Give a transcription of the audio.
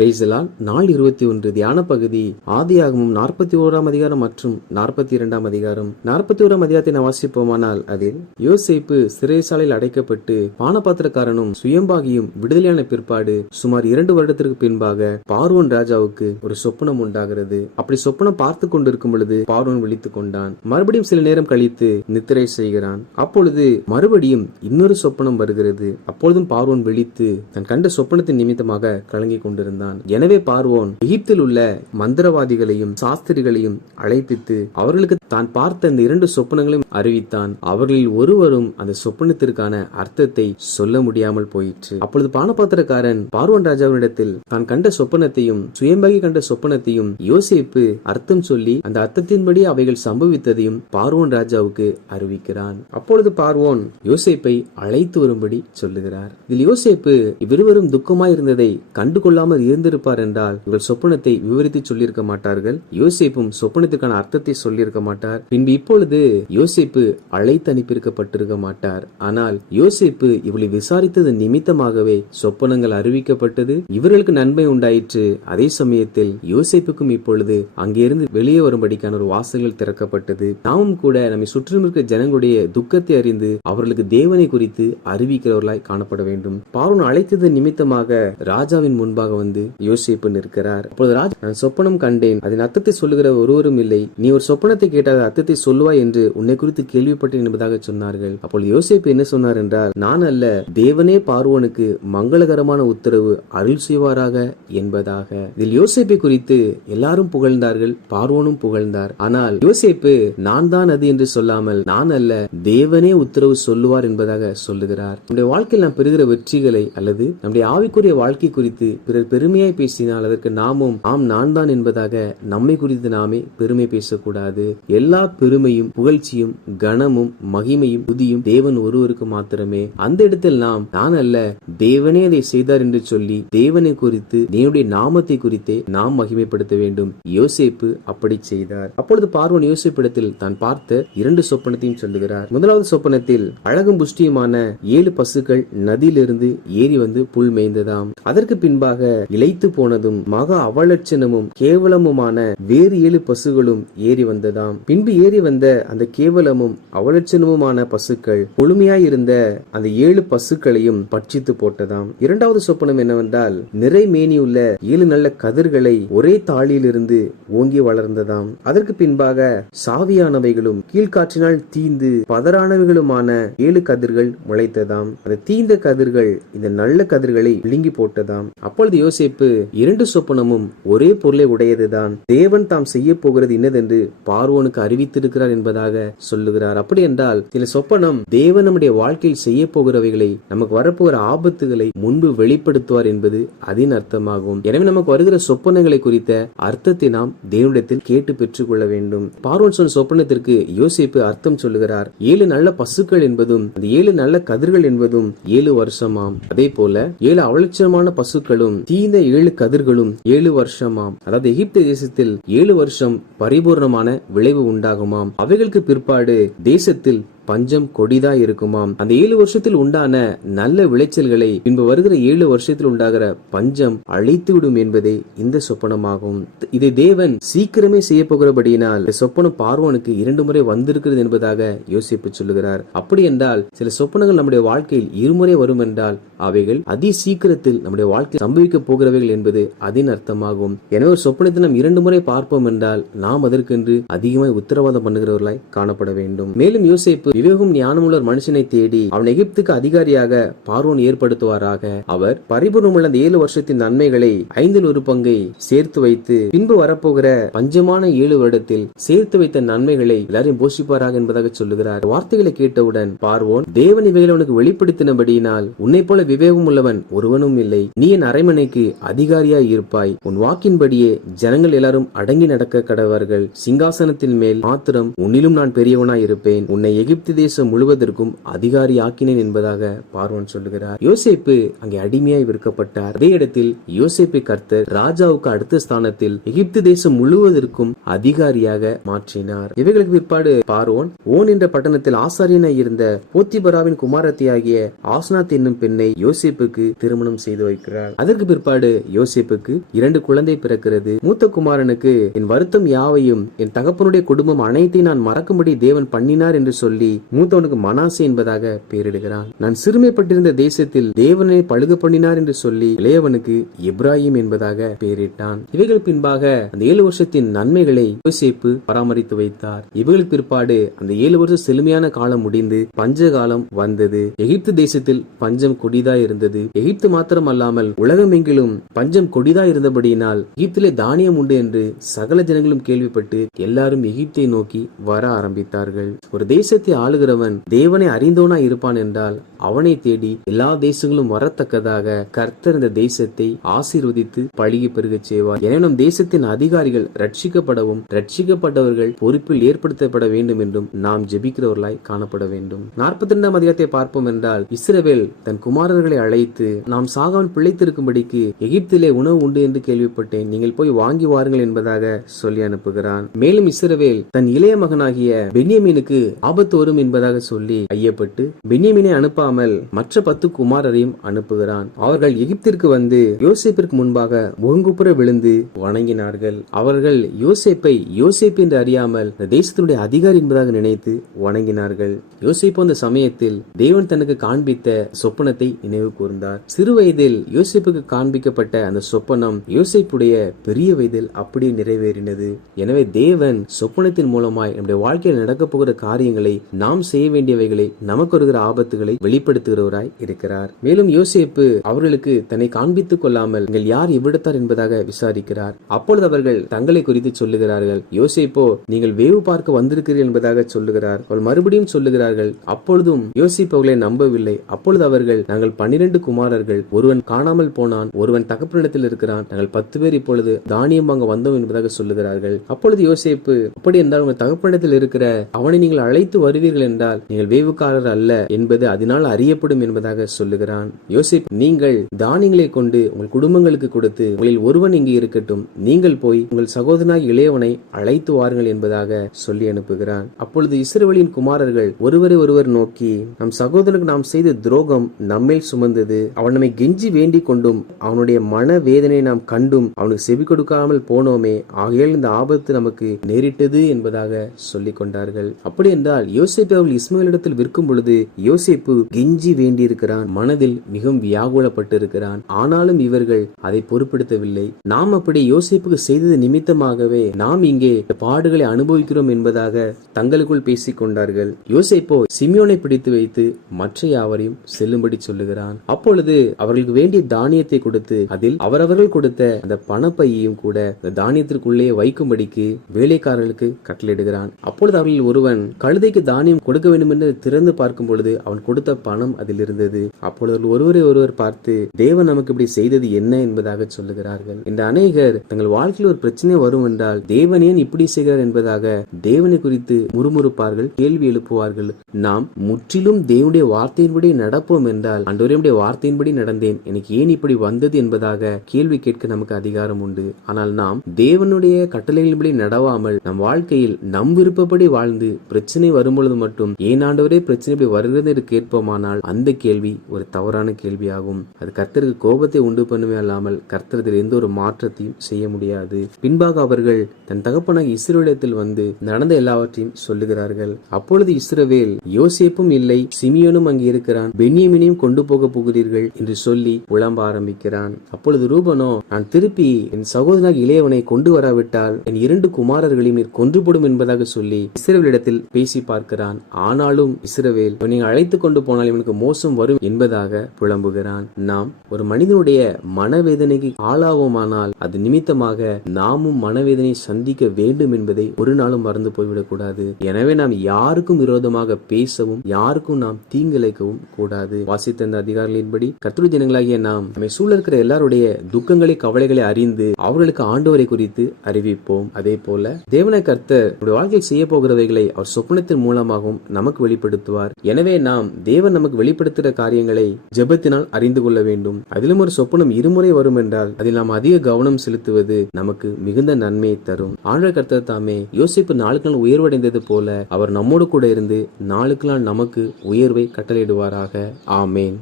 பிரைசலால் நாள் இருபத்தி ஒன்று தியான பகுதி ஆதியாகமும் நாற்பத்தி ஓராம் அதிகாரம் மற்றும் நாற்பத்தி இரண்டாம் அதிகாரம். நாற்பத்தி ஓராம் அதிகாரத்தை நான் வாசிப்போமானால் அதில் யோசிப்பு சிறைசாலையில் அடைக்கப்பட்டு பானபாத்திரக்காரனும் சுயம்பாகியும் விடுதலையான பிற்பாடு சுமார் இரண்டு வருடத்திற்கு பின்பாக பார்வன் ராஜாவுக்கு ஒரு சொப்பனம் உண்டாகிறது. அப்படி சொப்பனம் பார்த்து கொண்டிருக்கும் பொழுது பார்வோன் விழித்துக் கொண்டான். மறுபடியும் சில நேரம் கழித்து நித்திரை செய்கிறான். அப்பொழுது மறுபடியும் இன்னொரு சொப்பனம் வருகிறது. அப்பொழுதும் பார்வன் விழித்து தன் கண்ட சொப்பனத்தின் நிமித்தமாக கலங்கிக் கொண்டிருந்தான். எனவே பார்வோன் எகிப்தில் உள்ள மந்திரவாதிகளையும் சாஸ்திரிகளையும் அழைப்பித்து அவர்களுக்கு தான் பார்த்த இந்த இரண்டு சொப்பனங்களையும் அறிவித்தான். அவர்களில் ஒருவரும் அந்த சொப்பனத்திற்கான அர்த்தத்தை சொல்ல முடியாமல் போயிற்று. அப்பொழுது பானபாத்திரக்காரன் பார்வன் ராஜாவினிடத்தில் தான் கண்ட சொப்பனத்தையும் சுயம்பாகி கண்ட சொப்பனத்தையும் யோசிப்பு அர்த்தம் சொல்லி அந்த அர்த்தத்தின்படி அவைகள் சம்பவித்ததையும் பார்வோன் ராஜாவுக்கு அறிவிக்கிறான். அப்பொழுது பார்வோன் யோசிப்பை அழைத்து வரும்படி சொல்லுகிறார். இதில் யோசிப்பு இவ்விருவரும் துக்கமாய் இருந்ததை கண்டுகொள்ளாமல் இருந்திருப்பார் என்றால் இவர் சொப்பனத்தை விவரித்து சொல்லியிருக்க மாட்டார்கள். யோசிப்பும் சொப்பனத்துக்கான அர்த்தத்தை சொல்லியிருக்க மாட்டார். பின்பு இப்பொழுது யோசிப்பு அழைத்து அனுப்பியிருக்கப்பட்டிருக்க மாட்டார். ஆனால் யோசிப்பு இவளை விசாரித்தது நிமித்தமாகவே சொப்பனங்கள் அறிவிக்கப்பட்டது. இவர்களுக்கு நன்மை உண்டாயிற்று. அதே சமயத்தில் யோசிப்புக்கும் இப்பொழுது அங்கிருந்து வெளியே வரும்படிக்கான ஒரு வாசல்கள் திறக்கப்பட்டது. நாமும் கூட நம்மை சுற்றிலும் இருக்கிற ஜனங்களுடைய துக்கத்தை அறிந்து அவர்களுக்கு தேவனை குறித்து அறிவிக்கிறவர்களாய் காணப்பட வேண்டும். பார்வன் அழைத்தது நிமித்தமாக ராஜாவின் முன்பாக வந்து யோசேப்பு நிற்கிறார் அப்பொழுது ராஜ் நான் சொப்பனம் கண்டேன். அதன் அர்த்தத்தை சொல்லுகிற ஒருவரும் இல்லை. நீ ஒரு சொப்பனத்தை கேட்டால் அர்த்தத்தை சொல்லுவாய் என்று உன்னை குறித்து கேள்விப்பட்டேன் என்பதாக சொன்னார்கள். அப்பொழுது யோசிப்பு என்ன சொன்னார் என்றால் நான் அல்ல தேவனே பார்வோனுக்கு மங்களகரமான உத்தரவு அருள் செய்வாராக என்பதாக. இதில் யோசிப்பை குறித்து எல்லாரும் புகழ்ந்தார்கள் பார்வோனும் புகழ்ந்தார். ஆனால் யோசிப்பு நான் தான் அது என்று சொல்லாமல் நான் அல்ல தேவனே உத்தரவு சொல்லுவார் என்பதாக சொல்லுகிறார். நம்முடைய வாழ்க்கையில் நாம் பெறுகிற வெற்றிகளை அல்லது நம்முடைய ஆவிக்குரிய வாழ்க்கை குறித்து பிறர் பெரும் பெருமையாய் பேசினால் அதற்கு நாமும் ஆம் நான் தான் என்பதாக நம்மை குறித்து நாமே பெருமை பேசக்கூடாது. எல்லா பெருமையும் புகழ்ச்சியும் கனமும் மகிமையும் புதியும் தேவன் ஒருவருக்கு மாத்திரமே. அந்த இடத்தில் நாம் நான் அல்ல தேவனே அதை செய்தார் என்று சொல்லி தேவனை குறித்து தேவனுடைய நாமத்தை குறித்தே நாம் மகிமைப்படுத்த வேண்டும். யோசிப்பு அப்படி செய்தார். அப்பொழுது பார்வன் யோசிப்பிடத்தில் தான் பார்த்த இரண்டு சொப்பனத்தையும் சொல்லுகிறார். முதலாவது சொப்பனத்தில் அழகும் புஷ்டியுமான ஏழு பசுக்கள் நதியிலிருந்து ஏறி வந்து புல் மேய்ந்ததாம். அதற்கு பின்பாக இழைத்து போனதும் மக அவலட்சணமும் கேவலமுமான வேறு ஏழு பசுகளும் ஏறி வந்ததாம். பின்பு ஏறி வந்த அந்த கேவலமும் அவலட்சணமுமான பசுக்கள் கொழுமையாயிருந்த அந்த ஏழு பசுக்களையும் பட்சித்து போட்டதாம். இரண்டாவது சொப்பனம் என்னவென்றால் நிறை மேனியுள்ள ஏழு நல்ல கதிர்களை ஒரே தாளிலிருந்து ஓங்கி வளர்ந்ததாம். அதற்கு பின்பாக சாவியானவைகளும் கீழ்காற்றினால் தீந்து பதறானவைகளுமான ஏழு கதிர்கள் முளைத்ததாம். அந்த தீந்த கதிர்கள் இந்த நல்ல கதிர்களை விழுங்கி போட்டதாம். அப்பொழுது யோசிப்பு இரண்டு சொப்பனமும் ஒரே பொருளை உடையதுதான். தேவன் தாம் செய்ய போகிறது என்னதென்று பார்வோனுக்கு அறிவித்திருக்கிறார் என்பதாக சொல்லுகிறார். அப்படி என்றால் சில சொப்பனம் தேவன் நம்முடைய வாழ்க்கையில் செய்ய போகிறவைகளை நமக்கு வரப்போகிற ஆபத்துகளை முன்பு வெளிப்படுத்துவார் என்பது அதன் அர்த்தமாகும். எனவே நமக்கு வருகிற சொப்பனங்களை குறித்த அர்த்தத்தை நாம் தேவனிடத்தில் கேட்டு பெற்றுக்கொள்ள வேண்டும். பார்வன் சொன்ன சொப்பனத்திற்கு யோசிப்பு அர்த்தம் சொல்லுகிறார். ஏழு நல்ல பசுக்கள் என்பதும் அந்த ஏழு நல்ல கதிர்கள் என்பதும் ஏழு வருஷமாம். அதே போல ஏழு அவலட்சணமான பசுக்களும் தீந்த ஏழு கதிர்களும் ஏழு வருஷமாம். அதாவது எகிப்து தேசத்தில் ஏழு வருஷம் பரிபூர்ணமான விளைவு உண்டாகுமாம். அவைகளுக்கு பிற்பாடு தேசத்தில் பஞ்சம் கொடிதா இருக்குமாம். அந்த ஏழு வருஷத்தில் உண்டான நல்ல விளைச்சல்களை பின்பு வருகிற ஏழு வருஷத்தில் உண்டாகிற பஞ்சம் அழித்துவிடும் என்பதே இந்த சொப்பனமாகும். இதை தேவன் சீக்கிரமே செய்ய போகிறபடியினால் இந்த சொப்பனம் பார்வனுக்கு இரண்டு முறை வந்திருக்கிறது என்பதாக யோசிப்பு சொல்லுகிறார். அப்படி என்றால் சில சொப்பனங்கள் நம்முடைய வாழ்க்கையில் இருமுறை வரும் என்றால் அவைகள் அதி சீக்கிரத்தில் நம்முடைய வாழ்க்கையில் சம்பவிக்க போகிறவைகள் என்பது அதன் அர்த்தமாகும். எனவே ஒரு சொப்பனத்தை நாம் இரண்டு முறை பார்ப்போம் என்றால் நாம் அதற்கென்று அதிகமாய் உத்தரவாதம் பண்ணுகிறவர்களாய் காணப்பட வேண்டும். மேலும் யோசிப்பு விவேகம் ஞானமுள்ள மனுஷனை தேடி அவன் எகிப்துக்கு அதிகாரியாக பார்வோன் ஏற்படுத்துவாராக. அவர் பரிபூர்ணமுள்ள அந்த ஏழு வருஷத்தின் நன்மைகளை ஐந்தில் ஒரு பங்கை சேர்த்து வைத்து பின்பு வரப்போகிற பஞ்சமான ஏழு வருடத்தில் சேர்த்து வைத்த நன்மைகளை எல்லாரையும் போஷிப்பாராக என்பதாக சொல்லுகிறார். வார்த்தைகளை கேட்டவுடன் பார்வோன் தேவன் இவைகளை உனக்கு வெளிப்படுத்தினபடியினால் உன்னை போல விவேகம் உள்ளவன் ஒருவனும் இல்லை. நீ என் அரைமனைக்கு அதிகாரியாய் இருப்பாய். உன் வாக்கின்படியே ஜனங்கள் எல்லாரும் அடங்கி நடக்க கடவார்கள். சிங்காசனத்தின் மேல் மாத்திரம் உன்னிலும் நான் பெரியவனாய் இருப்பேன். உன்னை எகிப்து எகிப்து தேசம் முழுவதற்கும் அதிகாரி ஆக்கினேன் என்பதாக பார்வன் சொல்லுகிறார். யோசேப்பு அங்கே அடிமையாய் விற்கப்பட்டார் அதே இடத்தில் யோசேப்பை கர்த்தர் ராஜாவுக்கு அடுத்த ஸ்தானத்தில் எகிப்து தேசம் முழுவதற்கும் அதிகாரியாக மாற்றினார். இவைகளுக்கு பிற்பாடு பார்வோன் ஓன் என்ற பட்டணத்தில் ஆசாரியனாய் இருந்த போத்திபராவின் குமாரத்தியாகிய ஆஸ்னாத் என்னும் பெண்ணை யோசேப்புக்கு திருமணம் செய்து வைக்கிறார். அதற்கு பிற்பாடு யோசேப்புக்கு இரண்டு குழந்தை பிறக்கிறது. மூத்த குமாரனுக்கு என் வருத்தம் யாவையும் என் தகப்பனுடைய குடும்பம் அனைத்தையும் நான் மறக்கும்படி தேவன் பண்ணினார் என்று சொல்லி சொல்லி மூத்தவனுக்கு மனாசே என்பதாக பெயரிடுகிறான். நான் சிறுமைப்பட்டிருந்த தேசத்தில் தேவனை பழுகு பண்ணினார் என்று சொல்லி இளையவனுக்கு இப்ராஹிம் என்பதாக பெயரிட்டான். இவைகள் பின்பாக அந்த ஏழு வருஷத்தின் நன்மைகளை யோசிப்பு பராமரித்து வைத்தார். இவைகளுக்கு பிற்பாடு அந்த ஏழு வருஷம் செழுமையான காலம் முடிந்து பஞ்ச காலம் வந்தது. எகிப்து தேசத்தில் பஞ்சம் கொடிதா இருந்தது. எகிப்து மாத்திரம் அல்லாமல் உலகமெங்கிலும் பஞ்சம் கொடிதா இருந்தபடியினால் எகிப்திலே தானியம் உண்டு என்று சகல ஜனங்களும் கேள்விப்பட்டு எல்லாரும் எகிப்தை நோக்கி வர ஆரம்பித்தார்கள். ஒரு தேசத்தை ஆளுகிறவன் தேவனை அறிந்தவனா இருப்பான் என்றால் அவனை தேடி எல்லா தேசங்களும் வரத்தக்கதாக கர்த்தர் இந்த தேசத்தை ஆசீர்வதித்து பழகி பெருகச் செய்வார். எனினும் தேசத்தின் அதிகாரிகள் ரட்சிக்கப்படவும் ரட்சிக்கப்பட்டவர்கள் பொறுப்பில் ஏற்படுத்தப்பட வேண்டும் என்றும் நாம் ஜெபிக்கிறவர்களாய் காணப்பட வேண்டும். நாற்பத்தி இரண்டாம் அதிகாரத்தை பார்ப்போம் என்றால் இஸ்ரவேல் தன் குமாரர்களை அழைத்து நாம் சாகாமல் பிழைத்திருக்கும்படிக்கு எகிப்திலே உணவு உண்டு என்று கேள்விப்பட்டேன். நீங்கள் போய் வாங்கி வாருங்கள் என்பதாக சொல்லி அனுப்புகிறான். மேலும் இஸ்ரவேல் தன் இளைய மகனாகிய பென்யமீனுக்கு ஆபத்து வரும் என்பதாக சொல்லி ஐயப்பட்டு பென்யமீனை அனுப்பாமல் மற்ற பத்து குமாரரையும் அனுப்புகிறான். அவர்கள் எகிப்திற்கு வந்து யோசிப்பிற்கு முன்பாக முகங்குப்புற விழுந்து வணங்கினார்கள். அவர்கள் யோசிப்பை யோசேப் என்று அறியாமல் தேசத்தினுடைய அதிகாரி என்பதாக நினைத்து வணங்கினார்கள். யோசிப்பு அந்த சமயத்தில் தேவன் தனக்கு காண்பித்த சொப்பனத்தை நினைவு கூர்ந்தார். சிறு வயதில் யோசிப்புக்கு காண்பிக்கப்பட்ட அந்த சொப்பனம் யோசிப்புடைய பெரிய வயதில் அப்படியே நிறைவேறினது. எனவே தேவன் சொப்பனத்தின் மூலமாய் நம்முடைய வாழ்க்கையில் நடக்கப் போகிற காரியங்களை நாம் செய்ய வேண்டியவைகளை நமக்கு வருகிற ஆபத்துகளை வெளிப்படுத்துகிறவராய் இருக்கிறார். மேலும் யோசேப்பு அவர்களுக்கு தன்னை காண்பித்துக் கொள்ளாமல் நீங்கள் யார் இவ்விடத்தார் என்பதாக விசாரிக்கிறார். அப்பொழுது அவர்கள் தங்களை குறித்து சொல்லுகிறார்கள் யோசேப்போ நீங்கள் வேவு பார்க்க வந்திருக்கிறீர்கள் என்பதாக சொல்லுகிறார். அவள் மறுபடியும் சொல்லுகிறார்கள் அப்பொழுதும் யோசிப்பு அவர்களை நம்பவில்லை. அப்பொழுது அவர்கள் நாங்கள் பன்னிரண்டு குமாரர்கள் ஒருவன் காணாமல் போனான் ஒருவன் தகப்பனிடத்தில் இருக்கிறான் நாங்கள் பத்து பேர் இப்பொழுது தானியம் வாங்க வந்தோம் என்பதாக சொல்லுகிறார்கள். அப்பொழுது யோசிப்பு அப்படி என்றால் உங்கள் தகப்பனிடத்தில் இருக்கிற அவனை நீங்கள் அழைத்து வருவீர்கள் என்றால் நீங்கள் வேவுக்காரர் அல்ல என்பது அதனால் அறியப்படும் என்பதாக சொல்லுகிறான் யோசிப். நீங்கள் தானியங்களை கொண்டு உங்கள் குடும்பங்களுக்கு கொடுத்து உங்களில் ஒருவன் இங்கு இருக்கட்டும். நீங்கள் போய் உங்கள் சகோதரனாக இளையவனை அழைத்து வாருங்கள் என்பதாக சொல்லி அனுப்புகிறான். அப்பொழுது இஸ்ரவேலின் குமாரர்கள் ஒருவரை ஒருவர் நோக்கி நம் சகோதரனுக்கு நாம் செய்த துரோகம் நம்மேல் சுமந்தது. அவன் நம்மை கெஞ்சி வேண்டிக் கொண்டும் அவனுடைய மன வேதனை நாம் கண்டும் அவனுக்கு செவி கொடுக்காமல் போனோமே. ஆகையால் இந்த ஆபத்து நமக்கு நேரிட்டது என்பதாக சொல்லிக் கொண்டார்கள். அப்படி என்றால் யோசி அவள் இஸ்மாயிலிடத்தில் விற்கும் பொழுது யோசிப்பு கெஞ்சி வேண்டியிருக்கிறான் மனதில் மிகவும் வியாகுலப்பட்டிருக்கிறான். ஆனாலும் இவர்கள் அதை பொருட்படுத்தவில்லை. நாம் அப்படி யோசிப்புக்கு செய்தது நிமித்தமாகவே நாம் இங்கே பாடுகளை அனுபவிக்கிறோம் என்பதாக தங்களுக்குள் பேசிக் கொண்டார்கள் யோசிப்போ சிமியோனை பிடித்து வைத்து மற்ற யாவரையும் செல்லும்படி சொல்லுகிறான். அப்பொழுது அவர்களுக்கு வேண்டிய தானியத்தை கொடுத்து அதில் அவரவர்கள் கொடுத்த அந்த பணப்பையையும் கூட தானியத்திற்குள்ளே வைக்கும்படிக்கு வேலைக்காரர்களுக்கு கட்டளையிடுகிறான். அப்பொழுது அவர்களில் ஒருவன் கழுதைக்கு தானியம் கொடுக்க வேண்டும் என்று திறந்து பார்க்கும் பொழுது அவன் கொடுத்த பணம் அதில் இருந்தது அப்பொழுது ஒருவரை ஒருவர் பார்த்து தேவன் நமக்கு இப்படி செய்தது என்ன என்பதாக சொல்லுகிறார்கள். இந்த அநேகர் தங்கள் வாழ்க்கையில் ஒரு பிரச்சனை வரும் என்றால் தேவன் ஏன் இப்படி செய்கிறார் என்பதாக தேவனை குறித்து முறுமுறுப்பார்கள் கேள்வி எழுப்புவார்கள். நாம் முற்றிலும் தேவனுடைய வார்த்தையின்படி நடப்போம் என்றால் அன்றவரையுடைய வார்த்தையின்படி நடந்தேன். எனக்கு ஏன் இப்படி வந்தது என்பதாக கேள்வி கேட்க நமக்கு அதிகாரம் உண்டு. ஆனால் நாம் தேவனுடைய கட்டளைகளின்படி நடவாமல் நம் வாழ்க்கையில் நம் விருப்பப்படி வாழ்ந்து பிரச்சனை வரும்பொழுது மட்டும். ஏன் ஆண்டவரே பிரச்சனை இப்படி வருகிறது என்று கேட்போமானால் அந்த கேள்வி ஒரு தவறான கேள்வியாகும். அது கர்த்தருக்கு கோபத்தை உண்டு பண்ணுமே அல்லாமல் கர்த்தரத்தில் எந்த ஒரு மாற்றத்தையும் செய்ய முடியாது. பின்பாக அவர்கள் தன் தகப்பனாக இஸ்ரவேலத்தில் வந்து நடந்த எல்லாவற்றையும் சொல்லுகிறார்கள். அப்பொழுது இஸ்ரவேல் யோசேப்பும் இல்லை சிமியோனும் அங்கே இருக்கிறான் பென்யமினையும் கொண்டு போக போகிறீர்கள் என்று சொல்லி புலம்ப ஆரம்பிக்கிறான். அப்பொழுது ரூபனோ நான் திருப்பி என் சகோதரனாக இளையவனை கொண்டு வராவிட்டால் என் இரண்டு குமாரர்களையும் நீர் கொன்றுபடும் என்பதாக சொல்லி இஸ்ரவேலிடத்தில் பேசி புலம்புகிறான் ஆனாலும் இஸ்ரவேல் இவனை அழைத்து கொண்டு போனால் இவனுக்கு மோசம் வரும் என்பதாக புலம்புகிறான். நாம் ஒரு மனிதனுடைய மனவேதனைக்கு ஆளாவோமானால் அது நிமித்தமாக நாமும் மனவேதனை சந்திக்க வேண்டும் என்பதை ஒரு நாளும் மறந்து போய்விடக் கூடாது. எனவே நாம் யாருக்கும் விரோதமாக பேசவும் யாருக்கும் நாம் தீங்கிழைக்கவும் கூடாது. வாசித்தந்த அதிகாரிகளின்படி கத்திர ஜனங்களாகிய நாம் நம்மை சூழ இருக்கிற எல்லாருடைய துக்கங்களை கவலைகளை அறிந்து அவர்களுக்கு ஆண்டவரை குறித்து அறிவிப்போம். அதே போல தேவனை கர்த்தர் வாழ்க்கையில் செய்ய போகிறவைகளை அவர் சொப்பனத்தின் மூலமாக மூலமாகவும் நமக்கு வெளிப்படுத்துவார். எனவே நாம் தேவன் நமக்கு வெளிப்படுத்துகிற காரியங்களை ஜெபத்தினால் அறிந்து கொள்ள வேண்டும். அதிலும் ஒரு சொப்பனம் இருமுறை வரும் என்றால் அதில் நாம் அதிக கவனம் செலுத்துவது நமக்கு மிகுந்த நன்மையை தரும். ஆழ கர்த்தர் தாமே யோசிப்பு நாளுக்கு நாள் உயர்வடைந்தது போல அவர் நம்மோடு கூட இருந்து நாளுக்கு நாள் நமக்கு உயர்வை கட்டளையிடுவாராக. ஆமேன்.